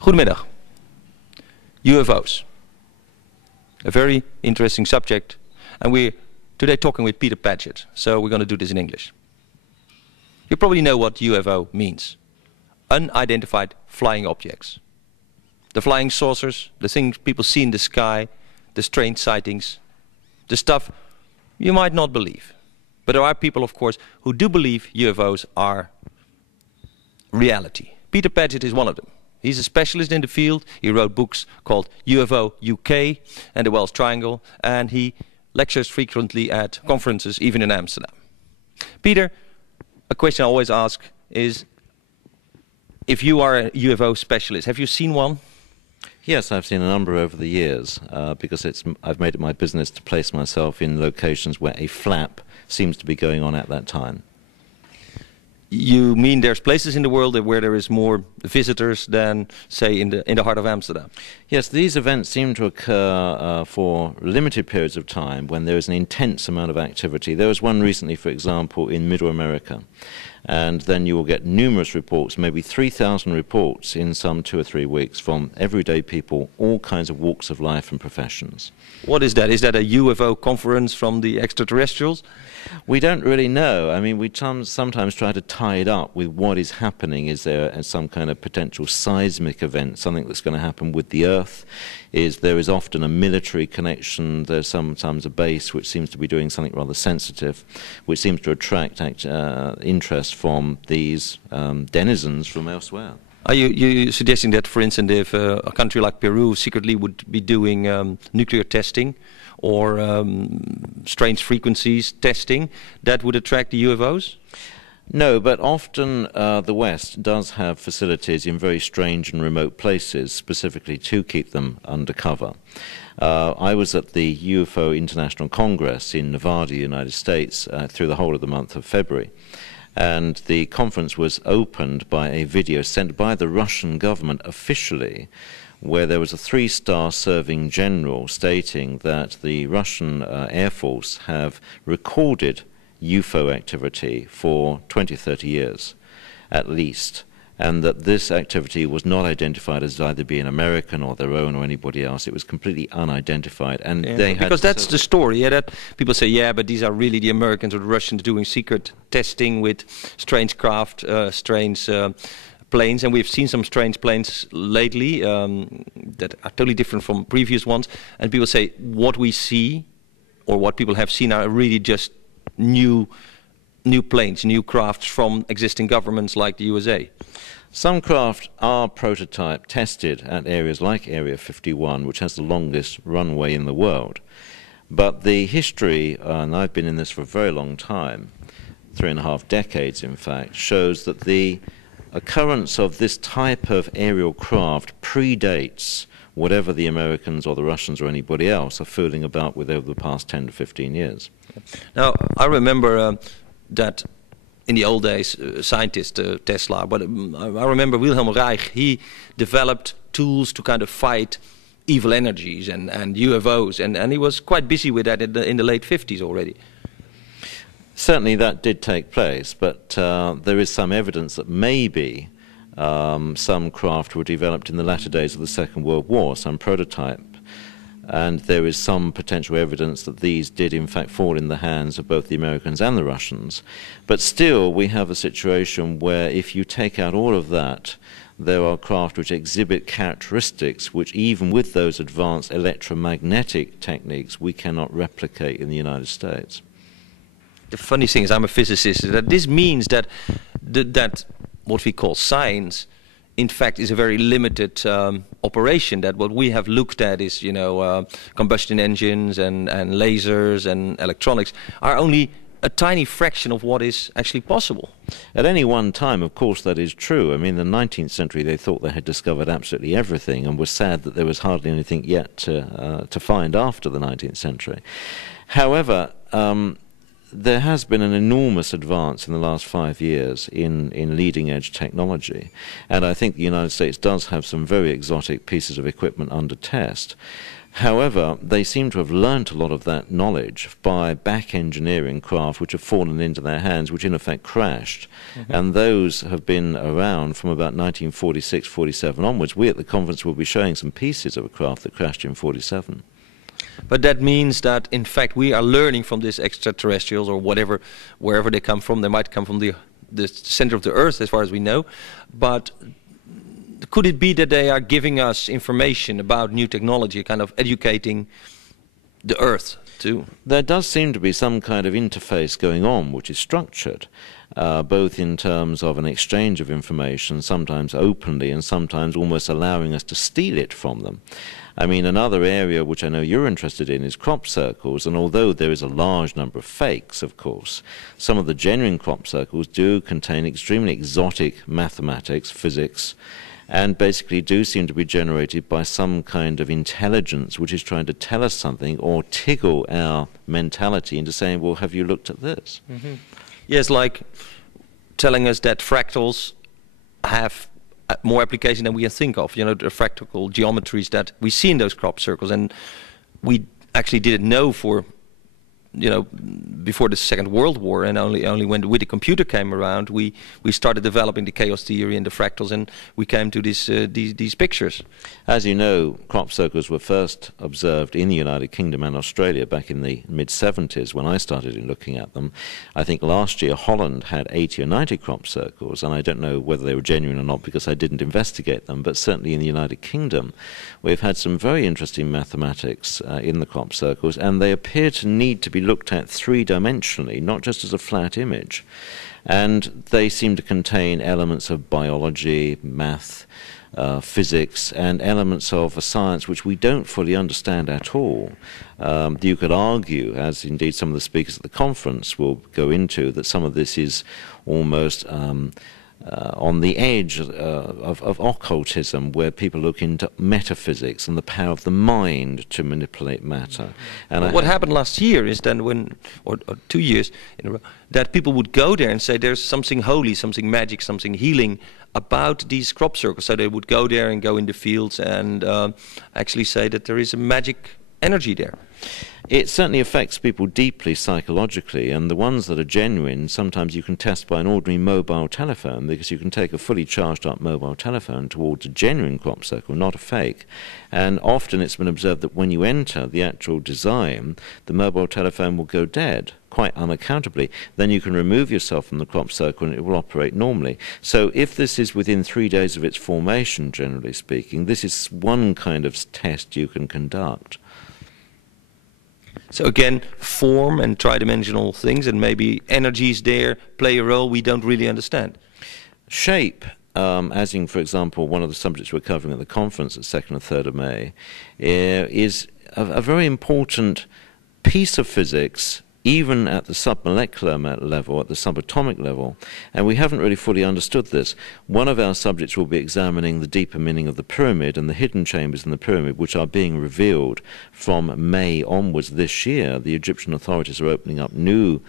Goedemiddag. UFO's. A very interesting subject. And we're today talking with Peter Paget. So we're going to do this in English. You probably know what UFO means. Unidentified flying objects. The flying saucers, the things people see in the sky, the strange sightings, the stuff you might not believe. But there are people, of course, who do believe UFOs are reality. Peter Paget is one of them. He's a specialist in the field. He wrote books called UFO UK and the Welsh Triangle, and he lectures frequently at conferences, even in Amsterdam. Peter, a question I always ask is, if you are a UFO specialist, have you seen one? Yes, I've seen a number over the years, because I've made it my business to place myself in locations where a flap seems to be going on at that time. You mean there's places in the world where there is more visitors than, say, in the heart of Amsterdam? Yes, these events seem to occur for limited periods of time when there is an intense amount of activity. There was one recently, for example, in Middle America. And then you will get numerous reports, maybe 3,000 reports in some 2 or 3 weeks from everyday people, all kinds of walks of life and professions. What is that? Is that a UFO conference from the extraterrestrials? We don't really know. I mean, we sometimes try to tie it up with what is happening. Is there some kind of potential seismic event, something that's going to happen with the Earth? There is often a military connection. There's sometimes a base which seems to be doing something rather sensitive, which seems to attract interest from these denizens from elsewhere. Are you suggesting that, for instance, if a country like Peru secretly would be doing nuclear testing or strange frequencies testing, that would attract the UFOs? No, but often the West does have facilities in very strange and remote places, specifically to keep them undercover. I was at the UFO International Congress in Nevada, United States, through the whole of the month of February. And the conference was opened by a video sent by the Russian government officially, where there was a 3-star serving general stating that the Russian Air Force have recorded UFO activity for 20, 30 years at least, and that this activity was not identified as either being American or their own or anybody else. It was completely unidentified. And they had, because that's the story, yeah, that people say, yeah, but these are really the Americans or the Russians doing secret testing with strange craft, strange planes, and we've seen some strange planes lately that are totally different from previous ones, and people say what we see or what people have seen are really just new planes, new crafts from existing governments like the USA. Some craft are prototype tested at areas like Area 51, which has the longest runway in the world. But the history, and I've been in this for a very long time, 3.5 decades in fact, shows that the occurrence of this type of aerial craft predates whatever the Americans or the Russians or anybody else are fooling about with over the past 10 to 15 years. Now, I remember that in the old days, scientists, Tesla, but I remember Wilhelm Reich, he developed tools to kind of fight evil energies and UFOs, and he was quite busy with that in the late 50s already. Certainly that did take place, but there is some evidence that maybe some craft were developed in the latter days of the Second World War, some prototype. And there is some potential evidence that these did in fact fall in the hands of both the Americans and the Russians. But still we have a situation where if you take out all of that, there are craft which exhibit characteristics which even with those advanced electromagnetic techniques we cannot replicate in the United States. The funny thing is, I'm a physicist, that this means that that what we call science in fact is a very limited operation, that what we have looked at is, you know, combustion engines and lasers and electronics are only a tiny fraction of what is actually possible. At any one time, of course, that is true. I mean, in the 19th century they thought they had discovered absolutely everything and were sad that there was hardly anything yet to find after the 19th century. However, there has been an enormous advance in the last 5 years in leading-edge technology, and I think the United States does have some very exotic pieces of equipment under test. However, they seem to have learnt a lot of that knowledge by back engineering craft which have fallen into their hands, which in effect crashed. And those have been around from about 1946-47 onwards. We at the conference will be showing some pieces of a craft that crashed in 47. But that means that, in fact, we are learning from these extraterrestrials or whatever, wherever they come from. They might come from the center of the Earth, as far as we know. But could it be that they are giving us information about new technology, kind of educating the Earth too? There does seem to be some kind of interface going on, which is structured, both in terms of an exchange of information, sometimes openly and sometimes almost allowing us to steal it from them. I mean, another area which I know you're interested in is crop circles, and although there is a large number of fakes, of course, some of the genuine crop circles do contain extremely exotic mathematics, physics, and basically do seem to be generated by some kind of intelligence which is trying to tell us something or tickle our mentality into saying, well, have you looked at this? Yes, like telling us that fractals have more application than we can think of. You know, the fractal geometries that we see in those crop circles, and we actually didn't know for, you know, before the Second World War, and only when the computer came around, we started developing the chaos theory and the fractals, and we came to these pictures. As you know, crop circles were first observed in the United Kingdom and Australia back in the mid-70s when I started looking at them. I think last year Holland had 80 or 90 crop circles, and I don't know whether they were genuine or not because I didn't investigate them, but certainly in the United Kingdom we've had some very interesting mathematics in the crop circles, and they appear to need to be looked at three-dimensionally, not just as a flat image. And they seem to contain elements of biology, math, physics, and elements of a science which we don't fully understand at all. You could argue, as indeed some of the speakers at the conference will go into, that some of this is almost on the edge of occultism, where people look into metaphysics and the power of the mind to manipulate matter. And what happened last year is then or 2 years in a row, that people would go there and say there's something holy, something magic, something healing about these crop circles. So they would go there and go in the fields and actually say that there is a magic energy there. It certainly affects people deeply psychologically, and the ones that are genuine, sometimes you can test by an ordinary mobile telephone, because you can take a fully charged up mobile telephone towards a genuine crop circle, not a fake. And often it's been observed that when you enter the actual design, the mobile telephone will go dead, quite unaccountably. Then you can remove yourself from the crop circle and it will operate normally. So if this is within 3 days of its formation, generally speaking, this is one kind of test you can conduct. So again, form and tridimensional things, and maybe energies there play a role we don't really understand. Shape, as in, for example, one of the subjects we're covering at the conference at 2nd and 3rd of May, is a very important piece of physics, even at the submolecular level, at the subatomic level, and we haven't really fully understood this. One of our subjects will be examining the deeper meaning of the pyramid and the hidden chambers in the pyramid, which are being revealed from May onwards this year. The Egyptian authorities are opening up new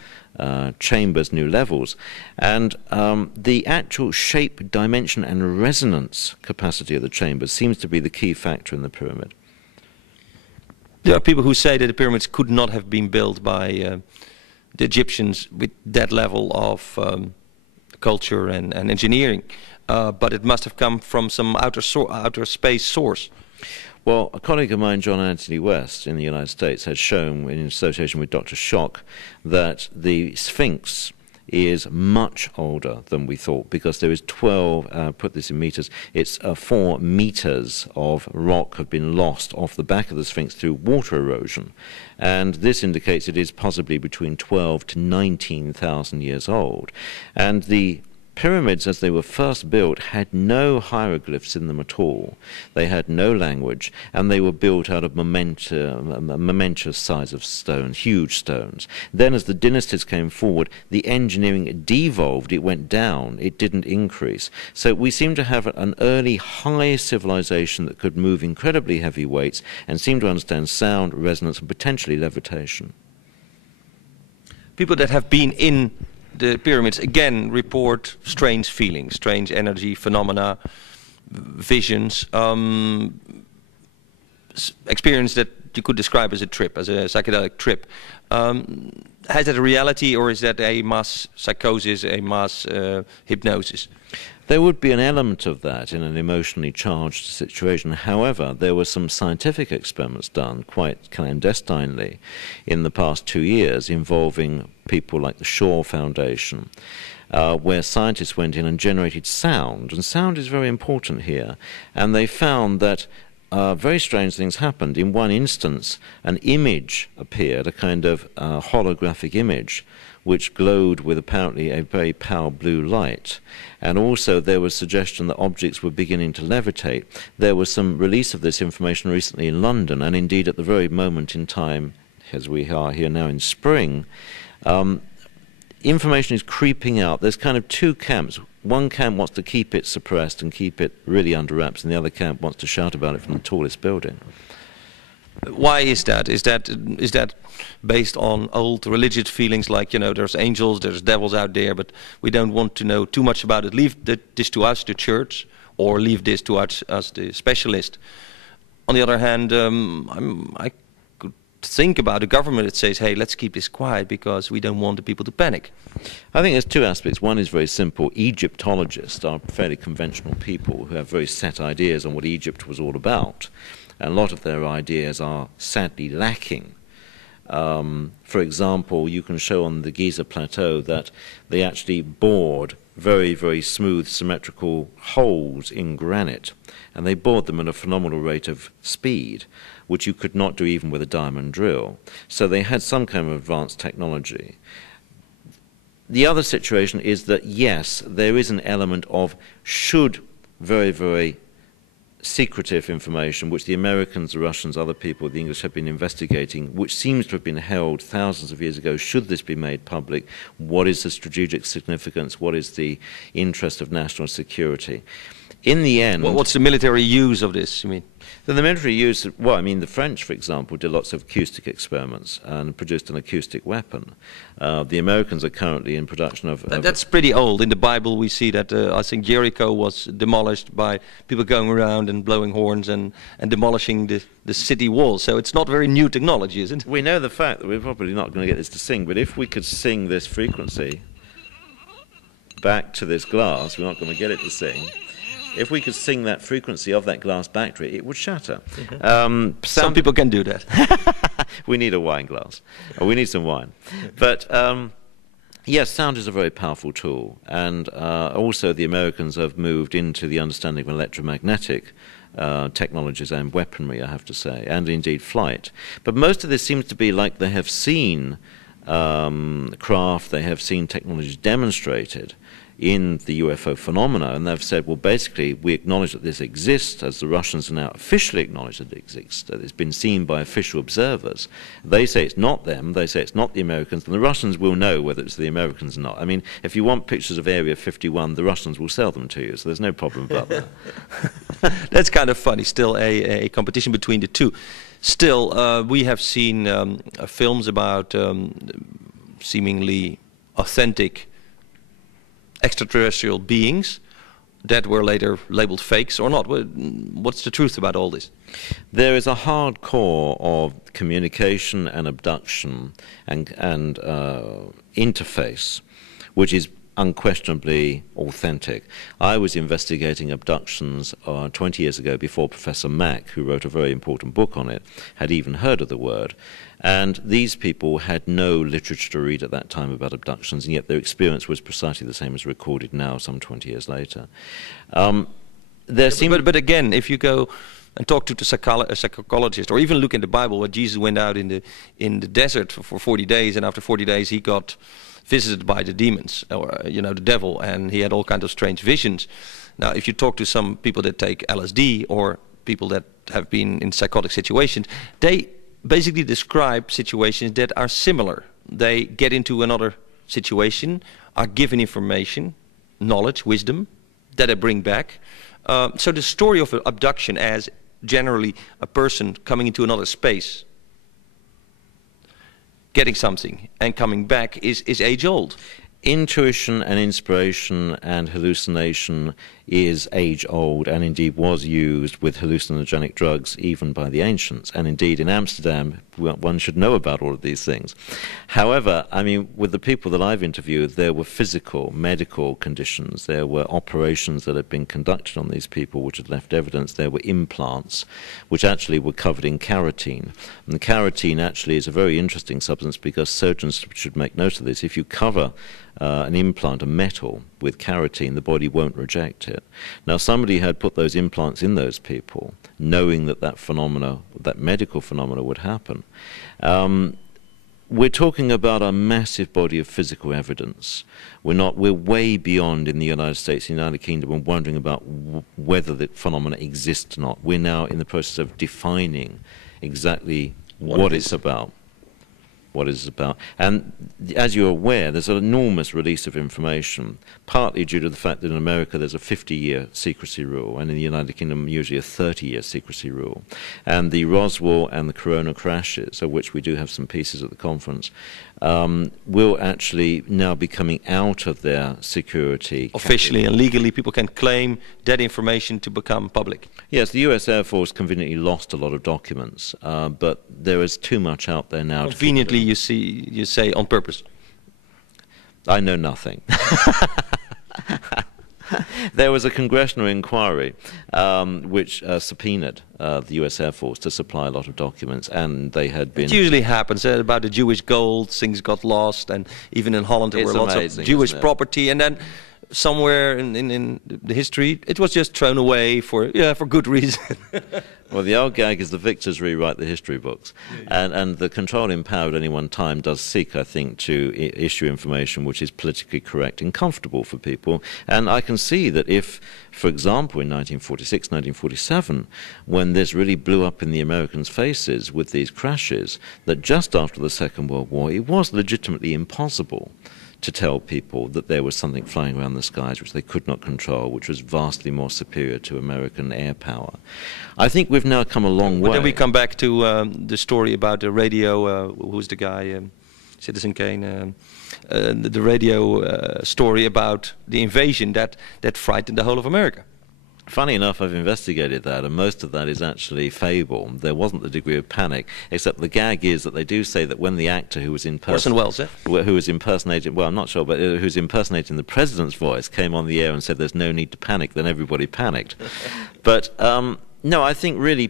chambers, new levels, and the actual shape, dimension and resonance capacity of the chambers seems to be the key factor in the pyramid. There are people who say that the pyramids could not have been built by the Egyptians with that level of culture and engineering, but it must have come from some outer space source. Well, a colleague of mine, John Anthony West, in the United States, has shown, in association with Dr. Schock, that the Sphinx is much older than we thought, because there is 12, put this in meters, it's 4 meters of rock have been lost off the back of the Sphinx through water erosion. And this indicates it is possibly between 12 to 19,000 years old. And the pyramids, as they were first built, had no hieroglyphs in them at all. They had no language, and they were built out of momentous size of stones, huge stones. Then as the dynasties came forward, the engineering devolved, it went down, it didn't increase. So we seem to have an early high civilization that could move incredibly heavy weights and seem to understand sound, resonance, and potentially levitation. People that have been in the pyramids again report strange feelings, strange energy phenomena, visions, experience that you could describe as a trip, as a psychedelic trip. Has that a reality, or is that a mass psychosis, a mass hypnosis? There would be an element of that in an emotionally charged situation. However, there were some scientific experiments done quite clandestinely in the past 2 years involving people like the Shaw Foundation, where scientists went in and generated sound. And sound is very important here. And they found that very strange things happened. In one instance, an image appeared, a kind of holographic image, which glowed with apparently a very pale blue light. And also there was suggestion that objects were beginning to levitate. There was some release of this information recently in London, and indeed at the very moment in time, as we are here now in spring, information is creeping out. There's kind of two camps. One camp wants to keep it suppressed and keep it really under wraps, and the other camp wants to shout about it from the tallest building. Why is that? Is that based on old religious feelings like, you know, there's angels, there's devils out there, but we don't want to know too much about it. Leave this to us, the church, or leave this to us, the specialist. On the other hand, I could think about a government that says, hey, let's keep this quiet because we don't want the people to panic. I think there's two aspects. One is very simple. Egyptologists are fairly conventional people who have very set ideas on what Egypt was all about. And a lot of their ideas are sadly lacking. For example, you can show on the Giza Plateau that they actually bored very, very smooth, symmetrical holes in granite. And they bored them at a phenomenal rate of speed, which you could not do even with a diamond drill. So they had some kind of advanced technology. The other situation is that, yes, there is an element of should very, very secretive information, which the Americans, the Russians, other people, the English have been investigating, which seems to have been held thousands of years ago. Should this be made public? What is the strategic significance? What is the interest of national security? In the end... What's the military use of this, you mean? The military use, well, I mean, the French, for example, did lots of acoustic experiments and produced an acoustic weapon. The Americans are currently in production of... That's pretty old. In the Bible we see that, I think Jericho was demolished by people going around and blowing horns and demolishing the city walls. So it's not very new technology, is it? We know the fact that we're probably not going to get this to sing, but if we could sing this frequency back to this glass, we're not going to get it to sing. If we could sing that frequency of that glass back to it, it would shatter. Mm-hmm. Some people can do that. We need a wine glass. Or we need some wine. But yes, sound is a very powerful tool. And also the Americans have moved into the understanding of electromagnetic technologies and weaponry, I have to say, and indeed flight. But most of this seems to be like they have seen craft, they have seen technologies demonstrated in the UFO phenomena, and they've said, well, basically, we acknowledge that this exists, as the Russians are now officially acknowledge that it exists, that it's been seen by official observers. They say it's not them, they say it's not the Americans, and the Russians will know whether it's the Americans or not. I mean, if you want pictures of Area 51, the Russians will sell them to you, so there's no problem about that. That's kind of funny, still a competition between the two. Still, we have seen films about seemingly authentic extraterrestrial beings that were later labeled fakes or not. What's the truth about all this? There is a hard core of communication and abduction and interface, which is unquestionably authentic. I was investigating abductions 20 years ago before Professor Mack, who wrote a very important book on it, had even heard of the word. And these people had no literature to read at that time about abductions, and yet their experience was precisely the same as recorded now, some 20 years later. But again, if you go and talk to a psychologist, or even look in the Bible, where Jesus went out in the desert for 40 days, and after 40 days he got visited by the demons, or the devil, and he had all kinds of strange visions. Now, if you talk to some people that take LSD, or people that have been in psychotic situations, they basically describe situations that are similar. They get into another situation, are given information, knowledge, wisdom, that they bring back. So the story of abduction as generally a person coming into another space, getting something and coming back is age old. Intuition and inspiration and hallucination is age-old, and indeed was used with hallucinogenic drugs even by the ancients. And indeed in Amsterdam, one should know about all of these things. However, I mean, with the people that I've interviewed, there were physical, medical conditions. There were operations that had been conducted on these people which had left evidence. There were implants which actually were covered in carotene. And carotene actually is a very interesting substance, because surgeons should make note of this. If you cover an implant, a metal, with carotene, the body won't reject it. Now, somebody had put those implants in those people, knowing that that medical phenomena would happen. We're talking about a massive body of physical evidence. We're way beyond in the United States, the United Kingdom, and wondering about whether the phenomena exist or not. We're now in the process of defining exactly what it's about. What it's about. And as you're aware, there's an enormous release of information, partly due to the fact that in America there's a 50-year secrecy rule, and in the United Kingdom usually a 30-year secrecy rule. And the Roswell and the Corona crashes, of which we do have some pieces at the conference, will actually now be coming out of their security. Officially and legally, people can claim that information to become public. Yes, the US Air Force conveniently lost a lot of documents, but there is too much out there now. Conveniently, you say on purpose. I know nothing. There was a congressional inquiry which subpoenaed the US Air Force to supply a lot of documents, and they had been... It usually happens about the Jewish gold, things got lost, and even in Holland there were lots of Jewish property, and then somewhere in the history it was just thrown away for good reason. Well, the old gag is the victors rewrite the history books, and the controlling power at any one time does seek, I think, to issue information which is politically correct and comfortable for people. And I can see that if, for example, in 1946, 1947, when this really blew up in the Americans' faces with these crashes, that just after the Second World War it was legitimately impossible to tell people that there was something flying around the skies which they could not control, which was vastly more superior to American air power. I think we've now come a long way. But then we come back to the story about the radio, who's the guy, Citizen Kane, the radio story about the invasion that frightened the whole of America. Funny enough, I've investigated that, and most of that is actually fable. There wasn't the degree of panic, except the gag is that they do say that when the actor who was impersonating, well, I'm not sure, but who's impersonating the president's voice came on the air and said there's no need to panic, then everybody panicked. But no, I think really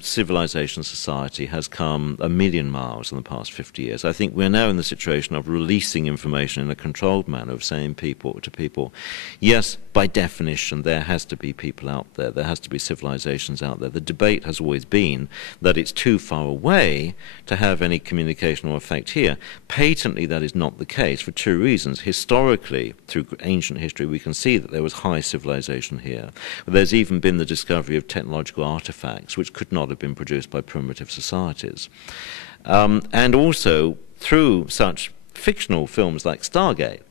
civilization, society has come a million miles in the past 50 years. I think we're now in the situation of releasing information in a controlled manner, of saying to people, yes, by definition, there has to be people out there. There has to be civilizations out there. The debate has always been that it's too far away to have any communication or effect here. Patently, that is not the case for two reasons. Historically, through ancient history, we can see that there was high civilization here. There's even been the discovery of technological artifacts which could not have been produced by primitive societies. And also, through such fictional films like Stargate,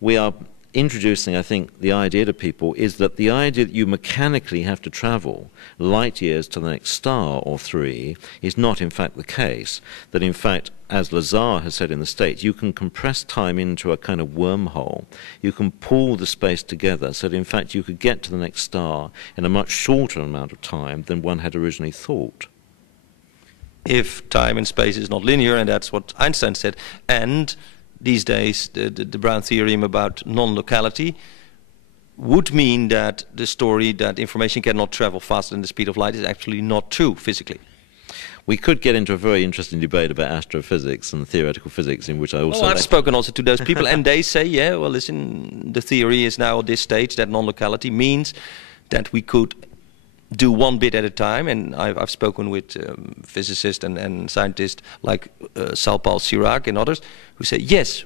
we are introducing, I think, the idea to people is that the idea that you mechanically have to travel light years to the next star or three is not in fact the case. That in fact, as Lazar has said in the States, you can compress time into a kind of wormhole. You can pull the space together so that in fact you could get to the next star in a much shorter amount of time than one had originally thought. If time and space is not linear, and that's what Einstein said, and these days the Brown theorem about non-locality would mean that the story that information cannot travel faster than the speed of light is actually not true physically. We could get into a very interesting debate about astrophysics and theoretical physics, in which I also... Well, I've spoken also to those people, and they say, yeah, well, listen, the theory is now at this stage that non-locality means that we could do one bit at a time, and I've spoken with physicists and scientists like Paul Sirac and others who say, yes,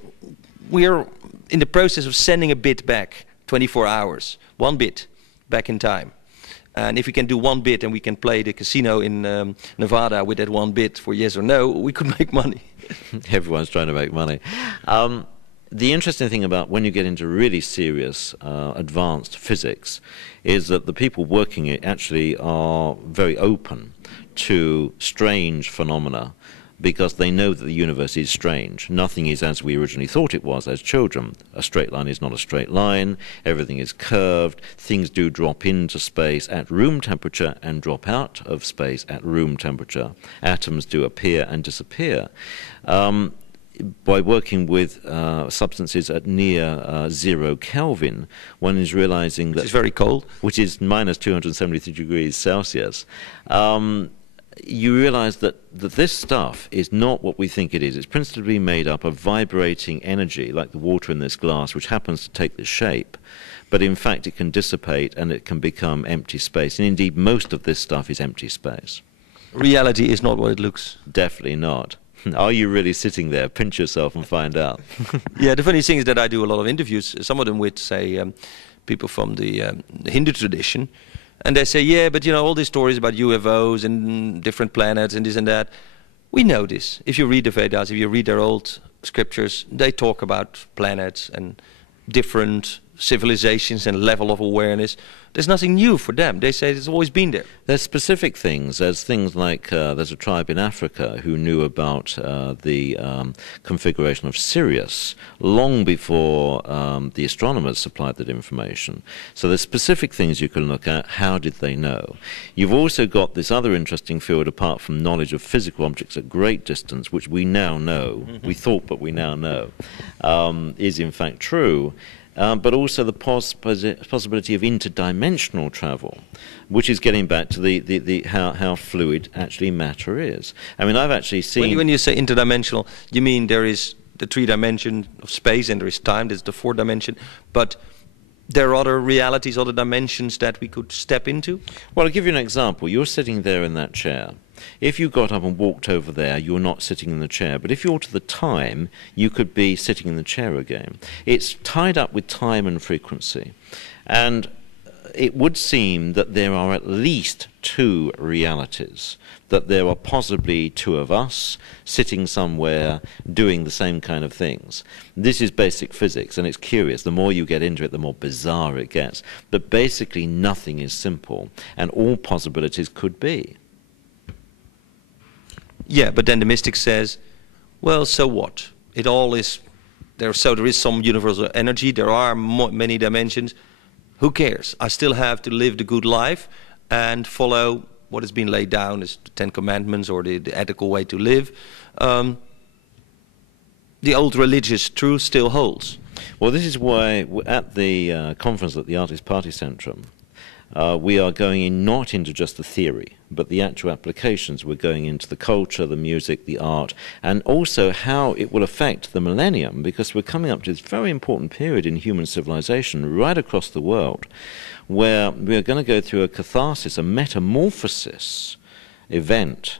we're in the process of sending a bit back 24 hours, one bit back in time. And if we can do one bit and we can play the casino in Nevada with that one bit for yes or no, we could make money. Everyone's trying to make money. The interesting thing about when you get into really serious, advanced physics is that the people working it actually are very open to strange phenomena because they know that the universe is strange. Nothing is as we originally thought it was as children. A straight line is not a straight line. Everything is curved. Things do drop into space at room temperature and drop out of space at room temperature. Atoms do appear and disappear. By working with substances at near 0 Kelvin, one is realizing that... Which is very cold. Which is minus 273 degrees Celsius. You realize that this stuff is not what we think it is. It's principally made up of vibrating energy, like the water in this glass, which happens to take this shape. But in fact, it can dissipate and it can become empty space. And indeed, most of this stuff is empty space. Reality is not what it looks. Definitely not. Are you really sitting there? Pinch yourself and find out. Yeah, the funny thing is that I do a lot of interviews, some of them with, say, people from the Hindu tradition. And they say, yeah, but you know, all these stories about UFOs and different planets and this and that, we know this. If you read the Vedas, if you read their old scriptures, they talk about planets and different civilizations and level of awareness. There's nothing new for them. They say it's always been there. There's specific things. There's things like there's a tribe in Africa who knew about the configuration of Sirius long before the astronomers supplied that information. So there's specific things you can look at. How did they know? You've also got this other interesting field apart from knowledge of physical objects at great distance, which we now know. We thought, but we now know, is in fact true. But also the possibility of interdimensional travel, which is getting back to how fluid actually matter is. I mean, I've actually seen... When you say interdimensional, you mean there is the 3 dimension of space and there is time, there's the 4th dimension, but there are other realities, other dimensions that we could step into? Well, I'll give you an example. You're sitting there in that chair. If you got up and walked over there, you're not sitting in the chair. But if you alter the time, you could be sitting in the chair again. It's tied up with time and frequency. And it would seem that there are at least 2 realities, that there are possibly 2 of us sitting somewhere doing the same kind of things. This is basic physics, and it's curious. The more you get into it, the more bizarre it gets. But basically nothing is simple, and all possibilities could be. Yeah, but then the mystic says, well, so what? It all is there. So there is some universal energy. There are many dimensions. Who cares? I still have to live the good life and follow what has been laid down as the 10 Commandments or the ethical way to live. The old religious truth still holds. Well, this is why at the conference at the Artist Party Centrum, we are going in not into just the theory, but the actual applications. We're going into the culture, the music, the art, and also how it will affect the millennium, because we're coming up to this very important period in human civilization right across the world, where we're going to go through a catharsis, a metamorphosis event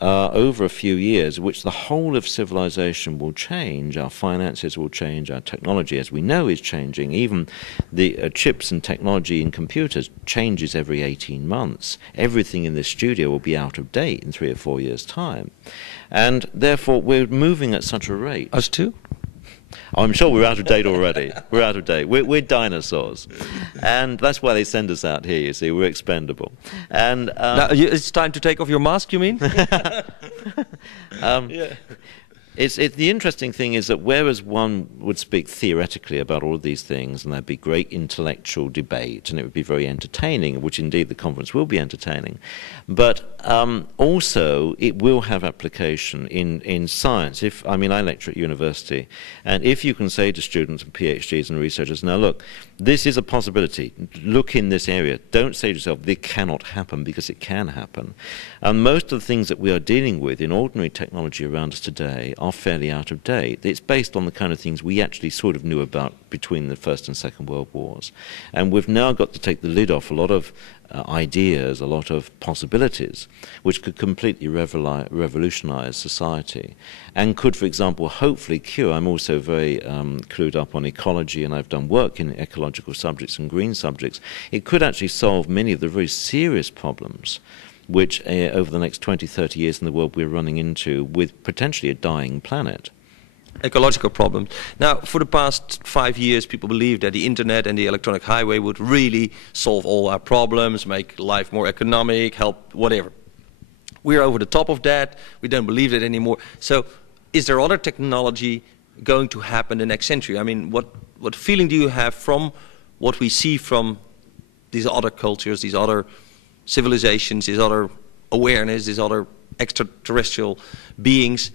over a few years, which the whole of civilization will change. Our finances will change, our technology, as we know, is changing. Even the chips and technology in computers changes every 18 months. Everything in this studio will be out of date in 3 or 4 years' time. And therefore, we're moving at such a rate. Us too? I'm sure we're out of date already. We're out of date. We're dinosaurs. And that's why they send us out here, you see. We're expendable. And now, it's time to take off your mask, you mean? Yeah. The interesting thing is that whereas one would speak theoretically about all of these things, and there'd be great intellectual debate, and it would be very entertaining, which indeed the conference will be entertaining, but also it will have application in science. I lecture at university, and if you can say to students and PhDs and researchers, now look, this is a possibility, look in this area, don't say to yourself, this cannot happen, because it can happen. And most of the things that we are dealing with in ordinary technology around us today are fairly out of date. It's based on the kind of things we actually sort of knew about between the First and Second World Wars. And we've now got to take the lid off a lot of ideas, a lot of possibilities, which could completely revolutionize society and could, for example, hopefully cure. I'm also very clued up on ecology, and I've done work in ecological subjects and green subjects. It could actually solve many of the very serious problems which over the next 20, 30 years in the world we're running into with potentially a dying planet. Ecological problems. Now, for the past 5 years, people believed that the internet and the electronic highway would really solve all our problems, make life more economic, help whatever. we're over the top of that, we don't believe it anymore. So is there other technology going to happen the next century? I mean, what feeling do you have from what we see from these other cultures, these other civilizations, these other awareness, these other extraterrestrial beings?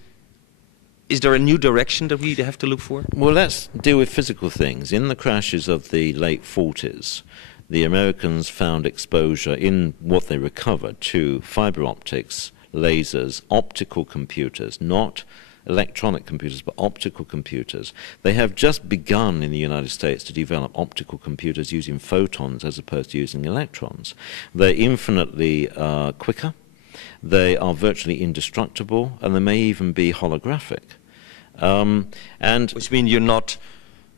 Is there a new direction that we have to look for? Well, let's deal with physical things. In the crashes of the late 40s, the Americans found exposure in what they recovered to fiber optics, lasers, optical computers, not electronic computers, but optical computers. They have just begun in the United States to develop optical computers using photons as opposed to using electrons. They're infinitely quicker. They are virtually indestructible, and they may even be holographic. Which means you're not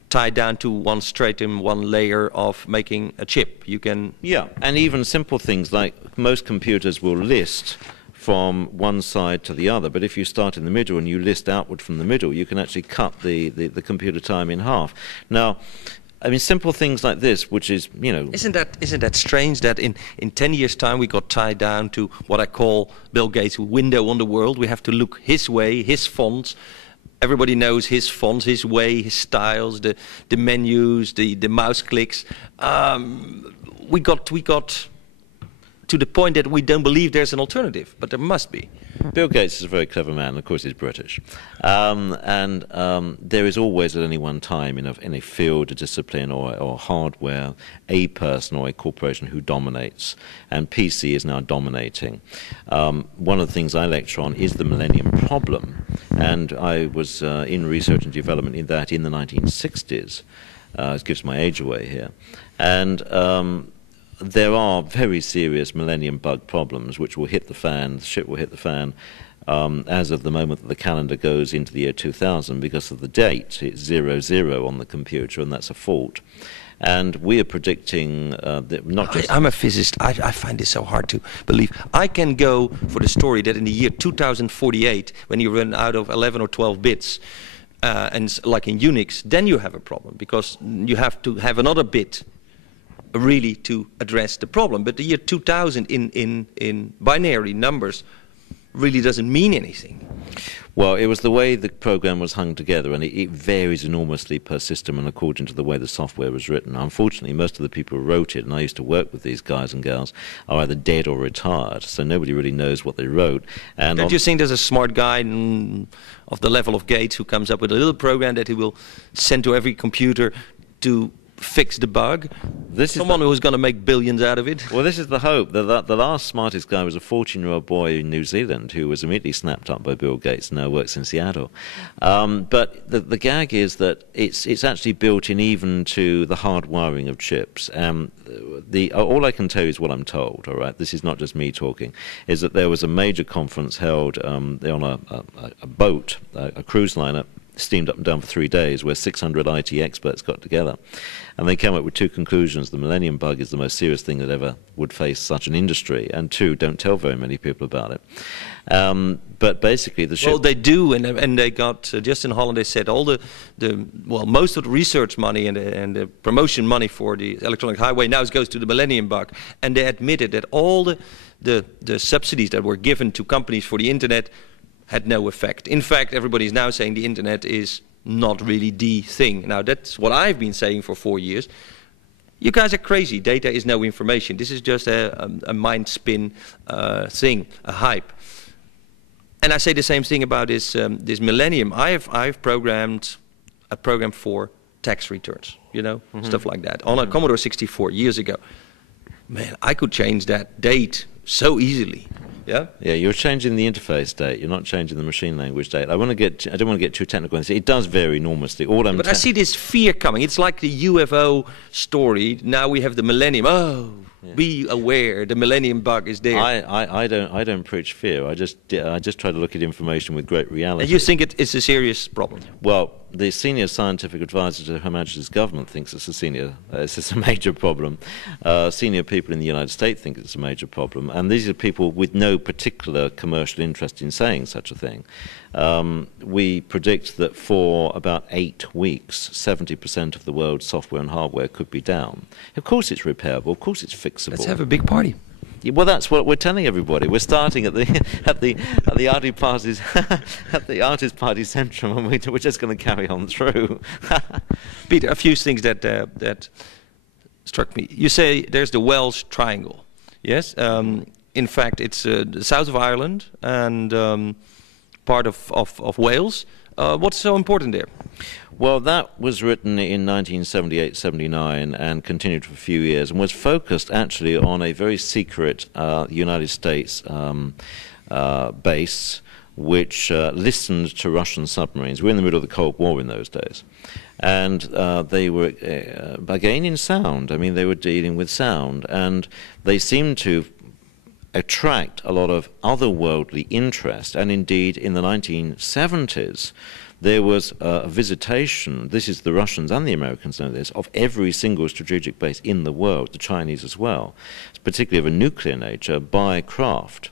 tied down to one stratum, one layer of making a chip. You can... Yeah, and even simple things like most computers will list from one side to the other, but if you start in the middle and you list outward from the middle, you can actually cut the computer time in half. Now, I mean, simple things like this, which is, you know... Isn't that strange that in 10 years' time we got tied down to what I call Bill Gates' window on the world? We have to look his way, his fonts. Everybody knows his fonts, his way, his styles, the menus, the mouse clicks. We got to the point that we don't believe there's an alternative, but there must be. Bill Gates is a very clever man. Of course, he's British. There is always at any one time in a field, a discipline, or hardware, a person or a corporation who dominates. And PC is now dominating. One of the things I lecture on is the Millennium Problem. And I was in research and development in that in the 1960s. It gives my age away here. And there are very serious millennium bug problems which will hit the fan, the shit will hit the fan as of the moment that the calendar goes into the year 2000 because of the date. It's 00 on the computer, and that's a fault. And we are predicting that not just... I'm a physicist. I find this so hard to believe. I can go for the story that in the year 2048, when you run out of 11 or 12 bits, and like in Unix, then you have a problem because you have to have another bit really to address the problem. But the year 2000 in binary numbers really doesn't mean anything. Well, it was the way the program was hung together, and it varies enormously per system and according to the way the software was written. Unfortunately, most of the people who wrote it, and I used to work with these guys and gals, are either dead or retired, so nobody really knows what they wrote. And don't you think there's a smart guy of the level of Gates who comes up with a little program that he will send to every computer to fix the bug? Someone who's going to make billions out of it. Well, this is the hope. The last smartest guy was a 14-year-old boy in New Zealand who was immediately snapped up by Bill Gates and now works in Seattle. But the gag is that it's actually built in even to the hard wiring of chips. All I can tell you is what I'm told, all right? This is not just me talking, is that there was a major conference held on a boat, a cruise liner, steamed up and down for 3 days, where 600 IT experts got together. And they came up with two conclusions. The millennium bug is the most serious thing that ever would face such an industry. And two, don't tell very many people about it. But basically the ship... Well, they do, and they got, just in Holland, they said most of the research money and the promotion money for the electronic highway now goes to the millennium bug. And they admitted that all the subsidies that were given to companies for the internet had no effect. In fact, everybody's now saying the internet is not really the thing. Now, that's what I've been saying for 4 years. You guys are crazy. Data is no information. This is just a mind spin thing, a hype. And I say the same thing about this millennium. I've programmed a program for tax returns, stuff like that, on a Commodore 64 years ago. Man, I could change that date so easily. Yeah. Yeah, you're changing the interface date. You're not changing the machine language date. I don't want to get too technical. It does vary enormously. But I see this fear coming. It's like the UFO story. Now we have the millennium. Oh, yeah. Be aware, the millennium bug is there. I don't preach fear. I just try to look at information with great reality. And you think it's a serious problem? Well, the senior scientific advisor to Her Majesty's government thinks it's a major problem. Senior people in the United States think it's a major problem, and these are people with no particular commercial interest in saying such a thing. We predict that for about 8 weeks, 70% of the world's software and hardware could be down. Of course it's repairable, of course it's fixable. Let's have a big party. Well, that's what we're telling everybody. We're starting at the at the artist parties at the artist party centrum, and we're just going to carry on through. Peter, a few things that struck me. You say there's the Welsh Triangle. Yes. In fact, it's the south of Ireland and part of Wales. What's so important there? Well, that was written in 1978-79 and continued for a few years, and was focused actually on a very secret United States base which listened to Russian submarines. We were in the middle of the Cold War in those days. And they were, again, in sound. I mean, they were dealing with sound, and they seemed to attract a lot of otherworldly interest. And indeed, in the 1970s, there was a visitation, this is the Russians and the Americans know this, of every single strategic base in the world, the Chinese as well, particularly of a nuclear nature, by craft.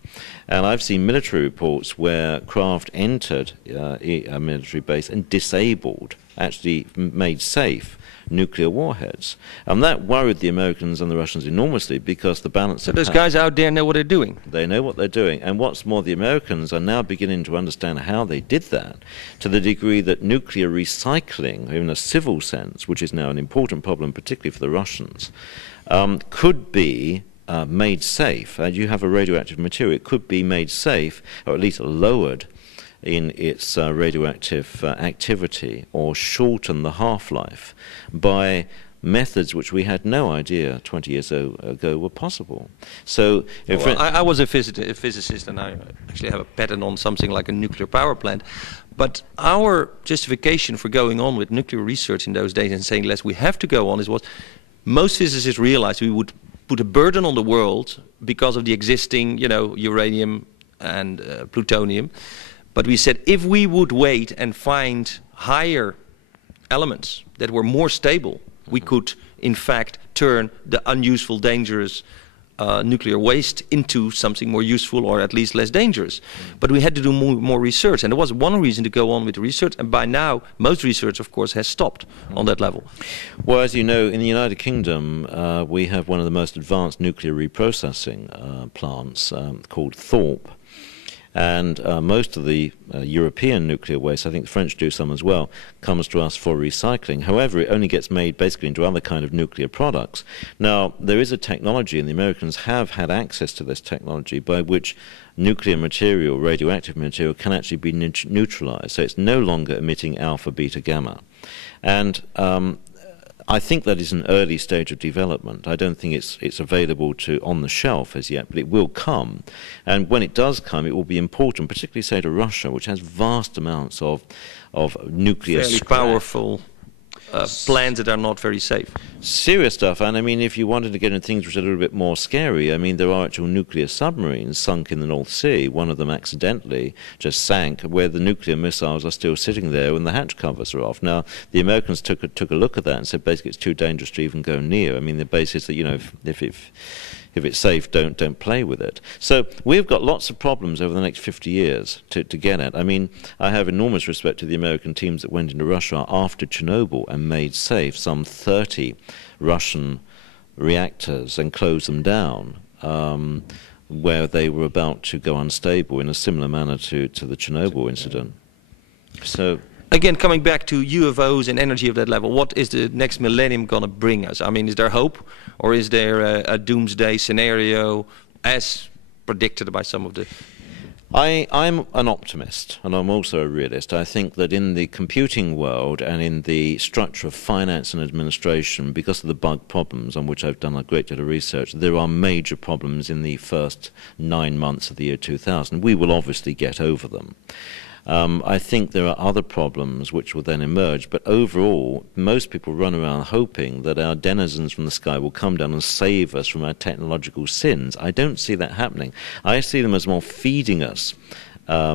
And I've seen military reports where craft entered a military base and disabled, actually made safe, nuclear warheads. And that worried the Americans and the Russians enormously, because the balance So of those guys out there know what they're doing. They know what they're doing. And what's more, the Americans are now beginning to understand how they did that, to the degree that nuclear recycling, in a civil sense, which is now an important problem, particularly for the Russians, could be made safe. And you have a radioactive material. It could be made safe, or at least lowered in its radioactive activity, or shorten the half-life by methods which we had no idea 20 years ago were possible. So, well, I was a physicist, and I actually have a patent on something like a nuclear power plant. But our justification for going on with nuclear research in those days and saying, "Let's, we have to go on," was most physicists realized we would put a burden on the world because of the existing, uranium and plutonium. But we said if we would wait and find higher elements that were more stable, we could, in fact, turn the unuseful, dangerous nuclear waste into something more useful, or at least less dangerous. But we had to do more research, and there was one reason to go on with the research, and by now most research, of course, has stopped on that level. Well, as you know, in the United Kingdom, we have one of the most advanced nuclear reprocessing plants called Thorpe. And most of the European nuclear waste, I think the French do some as well, comes to us for recycling. However, it only gets made basically into other kind of nuclear products. Now, there is a technology, and the Americans have had access to this technology, by which nuclear material, radioactive material, can actually be neutralized. So it's no longer emitting alpha, beta, gamma. And I think that is an early stage of development. I don't think it's available on the shelf as yet, but it will come. And when it does come, it will be important, particularly, say, to Russia, which has vast amounts of nuclear fairly scrap. Powerful plans that are not very safe. Serious stuff. And I mean, if you wanted to get into things which are a little bit more scary, I mean, there are actual nuclear submarines sunk in the North Sea. One of them accidentally just sank, where the nuclear missiles are still sitting there and the hatch covers are off. Now, the Americans took a look at that and said basically it's too dangerous to even go near. I mean, the basis that, if it's safe, don't play with it. So we've got lots of problems over the next 50 years to get at. I mean, I have enormous respect to the American teams that went into Russia after Chernobyl and made safe some 30 Russian reactors and closed them down, where they were about to go unstable in a similar manner to the Chernobyl incident. So, again, coming back to UFOs and energy of that level, what is the next millennium going to bring us? I mean, is there hope, or is there a doomsday scenario as predicted by some of the... I'm an optimist, and I'm also a realist. I think that in the computing world and in the structure of finance and administration, because of the bug problems on which I've done a great deal of research, there are major problems in the first 9 months of the year 2000. We will obviously get over them. I think there are other problems which will then emerge, but overall, most people run around hoping that our denizens from the sky will come down and save us from our technological sins. I don't see that happening. I see them as more feeding us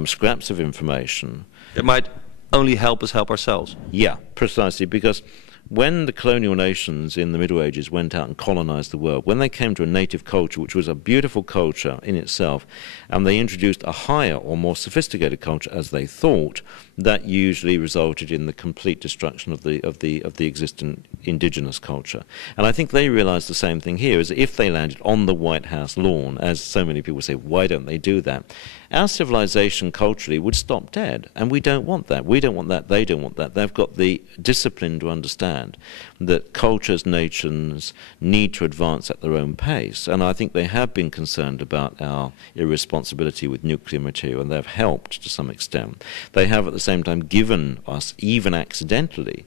scraps of information. It might only help us help ourselves. Yeah, precisely, because when the colonial nations in the Middle Ages went out and colonized the world, when they came to a native culture, which was a beautiful culture in itself, and they introduced a higher or more sophisticated culture, as they thought, that usually resulted in the complete destruction of the existing indigenous culture. And I think they realized the same thing here, is if they landed on the White House lawn, as so many people say, why don't they do that? Our civilization culturally would stop dead, and we don't want that. We don't want that, they don't want that. They've got the discipline to understand that cultures, nations need to advance at their own pace. And I think they have been concerned about our irresponsibility with nuclear material, and they've helped to some extent. They have at the same time given us, even accidentally,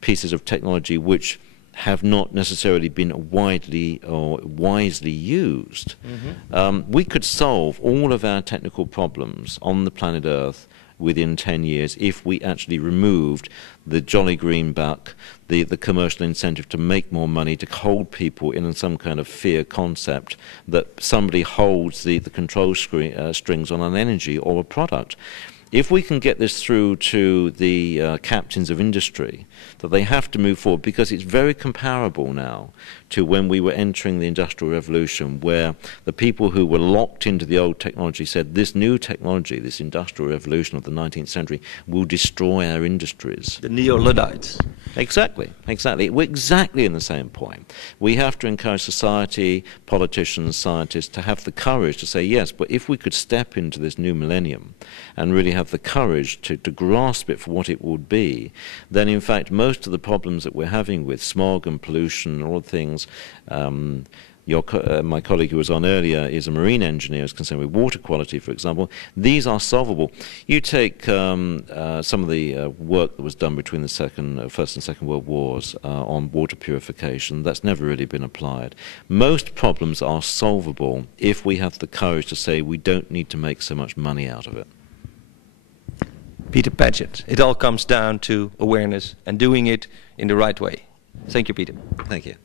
pieces of technology which have not necessarily been widely or wisely used. We could solve all of our technical problems on the planet Earth within 10 years if we actually removed the jolly greenback, the commercial incentive to make more money, to hold people in some kind of fear concept that somebody holds the control strings on an energy or a product. If we can get this through to the captains of industry, that they have to move forward, because it's very comparable now to when we were entering the Industrial Revolution, where the people who were locked into the old technology said, this new technology, this Industrial Revolution of the 19th century, will destroy our industries. The neo-Luddites. Exactly, exactly. We're exactly in the same point. We have to encourage society, politicians, scientists to have the courage to say, yes, but if we could step into this new millennium and really have the courage to grasp it for what it would be, then in fact most of the problems that we're having with smog and pollution and all the things, my colleague who was on earlier is a marine engineer, is concerned with water quality, for example. These are solvable. You take some of the work that was done between the First and Second World Wars on water purification. That's never really been applied. Most problems are solvable if we have the courage to say we don't need to make so much money out of it. Peter Paget. It all comes down to awareness and doing it in the right way. Thank you, Peter. Thank you.